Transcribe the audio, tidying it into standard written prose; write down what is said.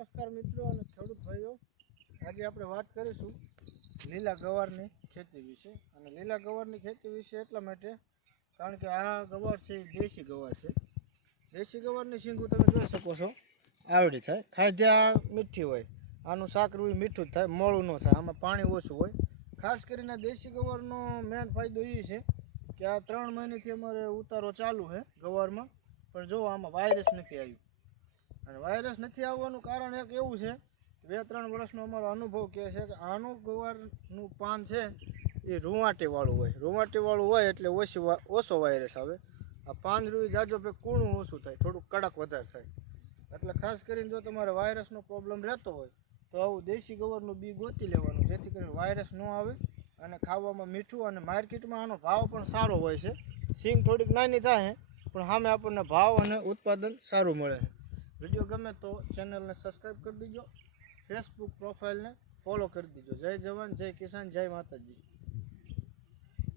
નમસ્કાર મિત્રો અને ખેડૂત ભાઈઓ, આજે આપણે વાત કરીશું લીલા ગવારની ખેતી વિશે. અને લીલા ગવારની ખેતી વિશે એટલા માટે કારણ કે આ ગવાર છે એ દેશી ગવાર છે. દેશી ગવારની શીંગું તમે જોઈ શકો છો, આવડી થાય, ખાધ્યા મીઠી હોય. આનું શાક રૂઈ મીઠું જ થાય, મોળું ન થાય, આમાં પાણી ઓછું હોય. ખાસ કરીને દેશી ગવારનો મેન ફાયદો એ છે કે આ 3 મહિનાથી અમારે ઉતારો ચાલુ છે ગવારમાં, પણ જો આમાં વાયરસ નથી આવ્યું. અને વાયરસ નથી આવવાનું કારણ એક એવું છે, 2-3 વર્ષનો અમારો અનુભવ કહે છે કે આનું ગવારનું પાન છે એ રૂંવાટીવાળું હોય. રૂંવાટીવાળું હોય એટલે ઓછો વાયરસ આવે. આ પાન રૂઈ જાજો પે કૂણું ઓછું થાય, થોડુંક કડક વધારે થાય. એટલે ખાસ કરીને જો તમારે વાયરસનો પ્રોબ્લેમ રહેતો હોય તો આવું દેશી ગવારનું બી ગોતી લેવાનું, જેથી કરીને વાયરસ ન આવે અને ખાવામાં મીઠું. અને માર્કેટમાં આનો ભાવ પણ સારો હોય છે. સિંગ થોડીક નાની થાય પણ સામે આપણને ભાવ અને ઉત્પાદન સારું મળે છે. વિડીયો ગમે તો ચેનલને સબસ્ક્રાઈબ કરી દીજો, ફેસબુક પ્રોફાઇલને ફોલો કરી દીજો. જય જવાન, જય કિસાન, જય માતાજી.